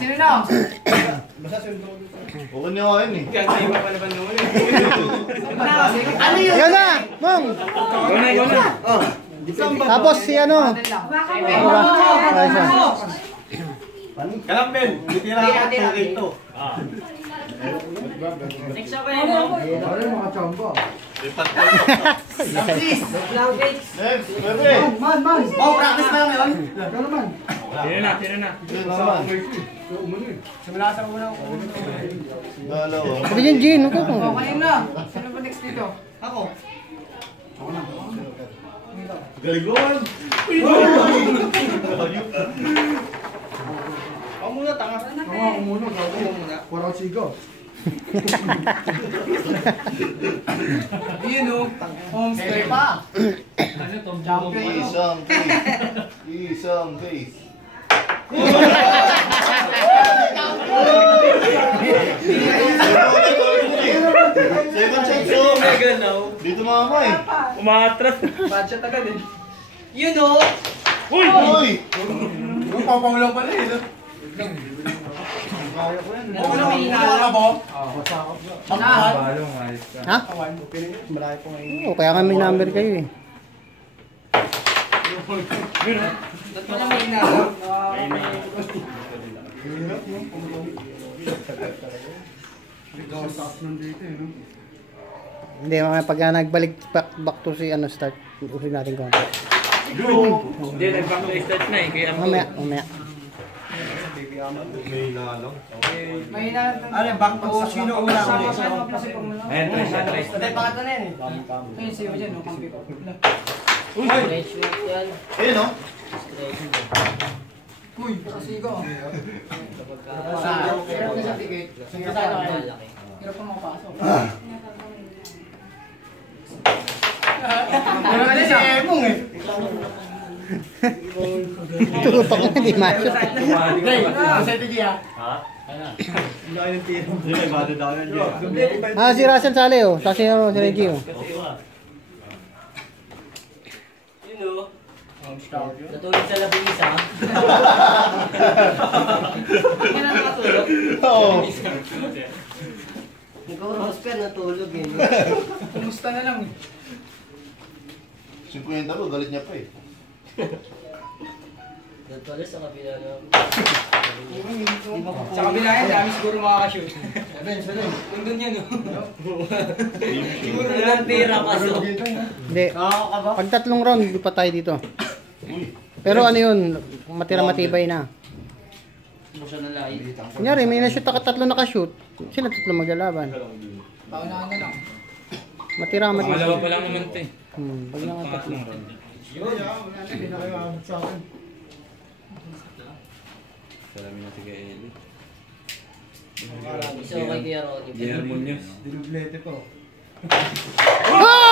Sino na? Huwag niyo kain eh. Ano yun? Yan na, Mong. Tapos si ano? Kalambel, titira ako ito. Next ako yun, no? Next, bebe. Oh, practice na lang yun. Tira na. Simula sa muna ako. Dalawa. Sabi dyan, Jean. Huwag ko. Okay na. Sino ba next dito? Ako. Galigon. Ako muna, tanga. Ako muna, Warang sigaw. Yun o. Homestay pa. Isang case. Isang case. Second chance o. Dito mama eh. Umatras. Budget agad eh. Yun o. Uy! Uy! Papamulang pala eh. Ako na may inala mo. Ha? Oo, kaya nga may number kayo eh. Ako na may inala. Hindi, mamaya pag nagbalik back to si ano start, usin natin konti. Hindi, nag-back to start na eh. Kaya Mamaya. May nalang. May inala. Ano, back to sino una? Ayan, trace. Hindi, pangatlo na yan eh. Ayun, siyo dyan, no? Kampi ko. Uy! Ayun o. Uy, kasigaw. Hirap na sa ticket. Hirap pa makapasok. Pero kasi si Emong eh. Tutok na, hindi macho. Ah, si Russell sali oh. Kasi si Reggie oh. Natulog sa labing isa. Hindi na nakatulog. Oo. Ikaw, Rosper, natulog eh. Kumusta na lang eh. 50 ko, galit niya pa eh. Natulog sa kabila na. Sa kabila yan, dami siguro makakashoot. Nandun yan oh. Siguro nalang tira pa so. Hindi. Pag tatlong round, di pa tayo dito. Pero ano yun, matibay na. Siya na lahat. Kunyari, may na-shoot ako, tatlo nakashoot. Sila tatlo maglalaban. Paunahan na lang. Matibay. Pangalawa pa lang naman ito eh. Pag lang ang tatlo. Salamin natin kay Eli. Isa ko kay Kuya Ronnie. Diyan Munoz. Dinublete pa. Oh!